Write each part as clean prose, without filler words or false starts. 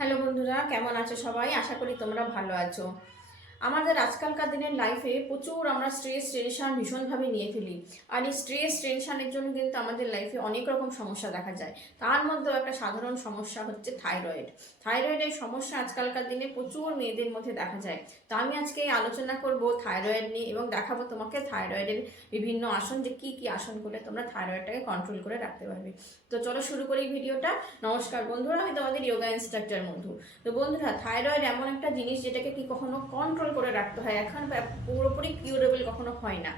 Hello বন্ধুরা, কেমন আছো সবাই? আশা করি তোমরা ভালো আছো। আমাদের আজকালকার দিনের লাইফে প্রচুর আমরা স্ট্রেস টেনশন ভীষণভাবে নিয়ে ফেলি। আর এই স্ট্রেস টেনশনের জন্য কিন্তু আমাদের লাইফে অনেক রকম সমস্যা দেখা যায়। তার মধ্যেও একটা সাধারণ সমস্যা হচ্ছে থাইরয়েড। থাইরয়েডের সমস্যা আজকালকার দিনে প্রচুর মেয়েদের মধ্যে দেখা যায়। তো আমি আজকে আলোচনা করব থাইরয়েড নিয়ে এবং দেখাবো তোমাকে থাইরয়েডের বিভিন্ন আসন, যে কি কি আসন করলে তোমরা থাইরয়েডটাকে কন্ট্রোল করে রাখতে পারবে। তো চলো শুরু করি ভিডিওটা। নমস্কার বন্ধুরা, আমি তোমাদের যোগা ইনস্ট্রাক্টর মধু। তো বন্ধুরা, থাইরয়েড এমন একটা জিনিস যেটাকে কি কখনো কন্ট্রোল করে রাখতে হয়, এখন পুরোপুরি কিউরেবল কখনো হয় না।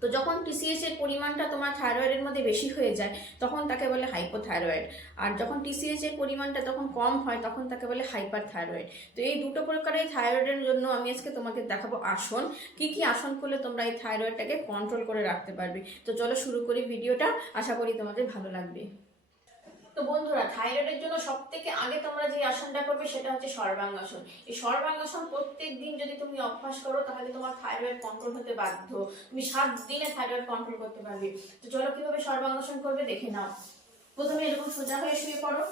তো যখন টিসিএস এর পরিমাণটা তোমার থাইরয়েডের মধ্যে বেশি হয়ে যায় তখন তাকে বলে হাইপোথাইরয়েড, আর যখন টিসিএস এর পরিমাণটা তখন কম হয় তখন তাকে বলে হাইপার থাইরয়েড। তো এই দুটো প্রকারের থাইরয়েডের জন্য আমি আজকে তোমাকে দেখাবো আসন, কি কি আসন করলে তোমরা এই থাইরয়েডটাকে কন্ট্রোল করে রাখতে পারবে। তো চলো শুরু করি ভিডিওটা, আশা করি তোমাদের ভালো লাগবে। তো বন্ধুরা, থাইরয়েডের জন্য সব থেকে আগে তোমরা যে আসনটা করবে সেটা হচ্ছে সর্বাঙ্গাসন। এই সর্বাঙ্গাসন প্রত্যেক দিন যদি তুমি অভ্যাস করো তাহলে তোমার থাইরয়েড কন্ট্রোল হতে বাধ্য। তুমি 7 দিনে থাইরয়েড কন্ট্রোল করতে পারবে। তো চলো কিভাবে সর্বাঙ্গাসন করবে দেখে নাও। প্রথমে এরকম সোজা হয়ে শুয়ে পড়ো।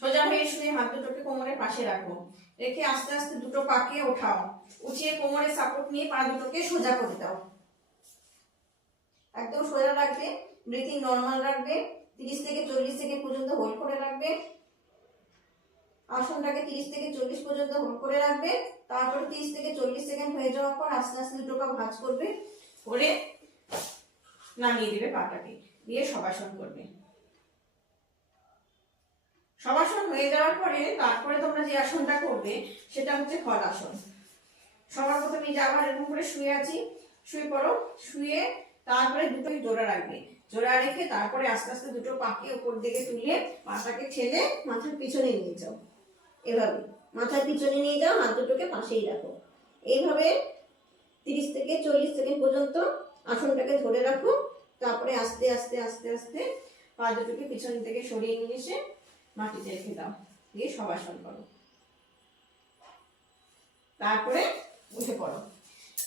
সোজা হয়ে শুয়ে হাত দুটোকে কোমরের পাশে রাখো, রেখে আস্তে আস্তে দুটো পাকে ওঠাও, উঠিয়ে কোমরে সাপোর্ট নিয়ে পা দুটোকে সোজা করে দাও। একদম সোজা রাখবে, ব্রিথিং নরমাল রাখবে, 30 থেকে 40 সেকেন্ড পর্যন্ত হোল্ড করে রাখবে। আসনটাকে 30 থেকে 40 পর্যন্ত হোল্ড করে রাখবে। তারপরে 30 থেকে 40 সেকেন্ড হয়ে যাওয়ার পর আস্তে আস্তে দুটো পা ভাঁজ করবে, করে নামিয়ে দিবে পাটাকে, দিয়ে শবাসন করবে। শবাসন হয়ে যাওয়ার পরে তারপরে তোমরা যে আসনটা করবে সেটা হচ্ছে হলাসন। সবার প্রথমে যে আবার এরকম করে শুয়ে আছি, শুয়ে পড়ো। শুয়ে তারপরে দুটোই জোড়া রাখবে, জোড়া রেখে তারপরে আস্তে আস্তে দুটো পাকে উপর দিকে তুলে মাথাকে ঠেলে মাথার পিছনে নিয়ে যাও। এভাবে মাথার পিছনে নিয়ে যাও, হাত দুটোকে পাশেই রাখো। এইভাবে 30 থেকে 40 সেকেন্ড পর্যন্ত আসনটাকে ধরে রাখো। তারপরে আস্তে আস্তে আস্তে আস্তে পা দুটোকে পিছন থেকে সরিয়ে নিয়ে এসে মাটিতে রেখে দাও, দিয়ে শবাসন করো। তারপরে উঠে পড়ো।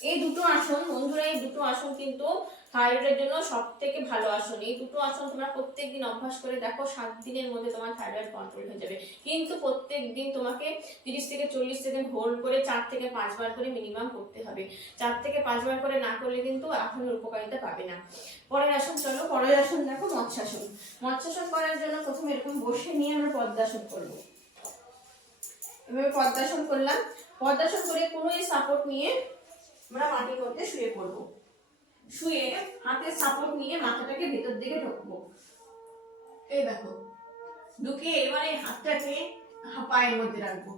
এই দুটো আসন বন্ধুরা, এই দুটো আসন কিন্তু থাইরয়েডের জন্য সব থেকে ভালো আসন। এই দুটো আসন তোমরা প্রত্যেকদিন অভ্যাস করে দেখো, 7 দিনের মধ্যে তোমার থাইরয়েড কন্ট্রোল হয়ে যাবে। কিন্তু প্রত্যেক দিন তোমাকে 30 থেকে 40 সেকেন্ড হোল্ড করে 4 থেকে 5 বার করে মিনিমাম করতে হবে। 4 থেকে 5 বার করে না করলে কিন্তু আসনের উপকারিতা পাবে না। পরের আসন চলো, পরের আসন দেখো মৎস্যাসন। মৎস্যাসন করার জন্য প্রথমে এরকম বসে নিয়ে আমরা পদ্মাসন করবো। এভাবে পদ্মাসন করলাম। পদ্মাসন করে কোনো সাপোর্ট নিয়ে আমরা মাটির মধ্যে শুয়ে পড়বো। শুয়ে হাতের সাপোর্ট নিয়ে মাথাটাকে ভেতর দিকে ঢুকবো। এই দেখো, ঢুকে এবারে হাতটাকে পায়ের মধ্যে রাখবো।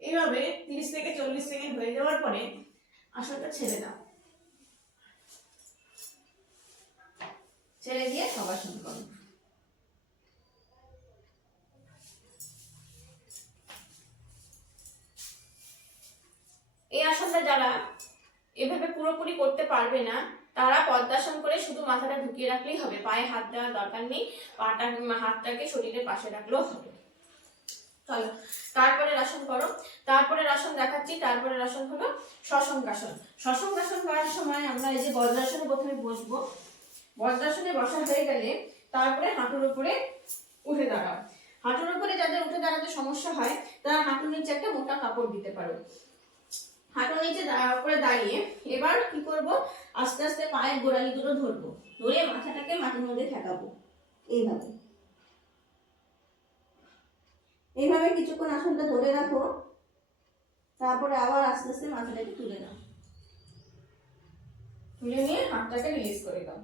এইভাবে 30 থেকে 40 সেকেন্ড হয়ে যাওয়ার পরে আসনটা ছেড়ে দাও, ছেড়ে দিয়ে শবাসন করো। এই আসনটা যারা এভাবে পুরোপুরি করতে পারবে না তারা পদ্মাসন করে শুধু মাথাটা ঢুকিয়ে রাখলেই হবে, পায়ে হাত দেওয়ার দরকার নেই। হাতটাকে শরীরের পাশে রাখলেও হবে। চলো তারপরের আসন করো। তারপরের আসন দেখাচ্ছি। তারপরের আসন হলো শশঙ্কাসন। শশঙ্কাসন করার সময় আমরা এই যে বজ্রাসনে প্রথমে বসবো। বজ্রাসনে বসা হয়ে গেলে তারপরে হাঁটুর উপরে উঠে দাঁড়াও। হাঁটুর উপরে যাদের উঠে দাঁড়াতে সমস্যা হয় তারা হাঁটুর নিচে একটা মোটা কাপড় দিতে পারো। হাঁটুর নিচে উপরে দাঁড়িয়ে এবার কি করব, আস্তে আস্তে পায়ের গোড়ালি দুটো ধরবো, ধরে মাথাটাকে মাটির মধ্যে ঠেকাবো। এইভাবে এইভাবে কিছুক্ষণ আসনটা ধরে রাখো। তারপরে আবার আস্তে আস্তে মাথাটাকে তুলে নাও, তুলে নিয়ে হাতটাকে রিলিজ করে দাও।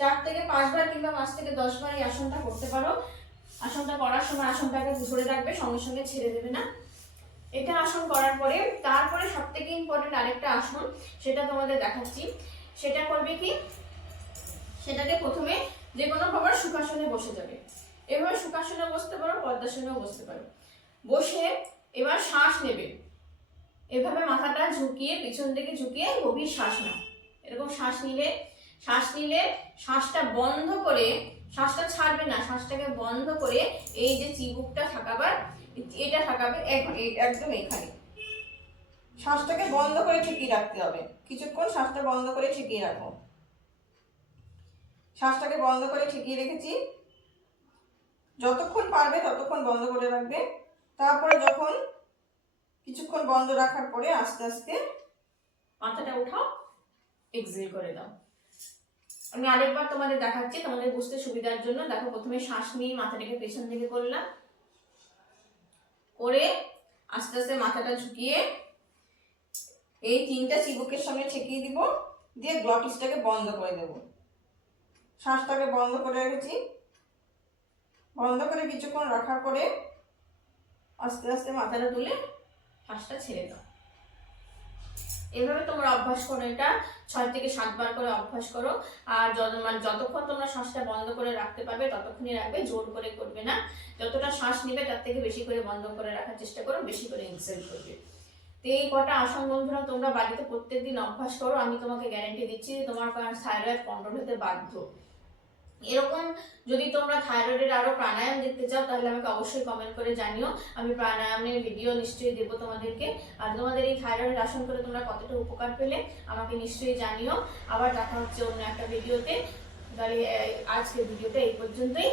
4 থেকে 5 বার কিংবা 5 থেকে 10 বার এই আসনটা করতে পারো। আসনটা করার সময় আসনটাকে ধরে রাখবে, সঙ্গে সঙ্গে ছেড়ে দেবে না। এটা আসন করার পরে তারপরে সব থেকে ইম্পর্টেন্ট আরেকটা আসন, সেটা তোমাদের দেখাচ্ছি। সেটা করবে কি, সেটাকে প্রথমে যে কোনো ভাবে সুখাসনে বসে যাবে। এভাবে সুখাসনে বসতে পারো, পদ্মাসনেও বসতে পারো। বসে এবার শ্বাস নেবে, এভাবে মাথাটা ঝুঁকিয়ে পিছন দিকে ঝুঁকিয়ে গভীর শ্বাস নাও। এরকম শ্বাস নিলে শ্বাসটা বন্ধ করে, শ্বাসটা ছাড়বে না, শ্বাসটাকে বন্ধ করে এই যে চিবুকটা থাকাবার, এটা থাকাবে একদম এখানে। শ্বাসটাকে বন্ধ করে ঠেকিয়ে রাখতে হবে, কিছুক্ষণ শ্বাসটা বন্ধ করে ঠেকিয়ে রাখো। শ্বাসটাকে বন্ধ করে ঠেকিয়ে রেখেছি, যতক্ষণ পারবে ততক্ষণ বন্ধ করে রাখবে। তারপরে যখন কিছুক্ষণ বন্ধ রাখার পরে আস্তে আস্তে মাথাটা উঠাও, এক্সহেল করে দাও। আমি আরেকবার তোমাদের দেখাচ্ছি তোমাদের বুঝতে সুবিধার জন্য। দেখো, প্রথমে শ্বাস নিয়ে মাথাটাকে পেছন দিকে করলাম, করে আস্তে আস্তে মাথাটা ঝুঁকিয়ে এই 3টা চিবুকের সামনে ঠেকিয়ে দিব, দিয়ে গ্লটিসটাকে বন্ধ করে দেব। শ্বাসটাকে বন্ধ করে রেখেছি, বন্ধ করে কিছুক্ষণ রাখার পরে আস্তে আস্তে মাথাটা তুলে শ্বাসটা ছেড়ে দাও। এভাবে তোমরা অভ্যাস করো, এটা 6 থেকে 7 বার করে অভ্যাস করো। আর যতক্ষণ তোমরা শ্বাসটা বন্ধ করে রাখতে পারবে ততক্ষণই রাখবে, জোর করে করবে না। যতটা শ্বাস নেবে তার থেকে বেশি করে বন্ধ করে রাখার চেষ্টা করো, বেশি করে এক্সহেল করবে। তো এই কটা আসন বন্ধুরা তোমরা বাড়িতে প্রত্যেকদিন অভ্যাস করো, আমি তোমাকে গ্যারান্টি দিচ্ছি তোমার থাইরয়েড কন্ট্রোল হতে বাধ্য। এরকম যদি তোমরা থাইরয়েডের আরো প্রাণায়াম দেখতে চাও তাহলে আমাকে অবশ্যই কমেন্ট করে জানিও, আমি প্রাণায়ামের ভিডিও নিশ্চয়ই দেবো তোমাদেরকে। আর তোমাদের এই থাইরয়েড আসন করে তোমরা কতটা উপকার পেলে আমাকে নিশ্চয়ই জানিও। আবার দেখা হচ্ছে অন্য একটা ভিডিওতে। তাহলে আজকের ভিডিওটা এই পর্যন্তই।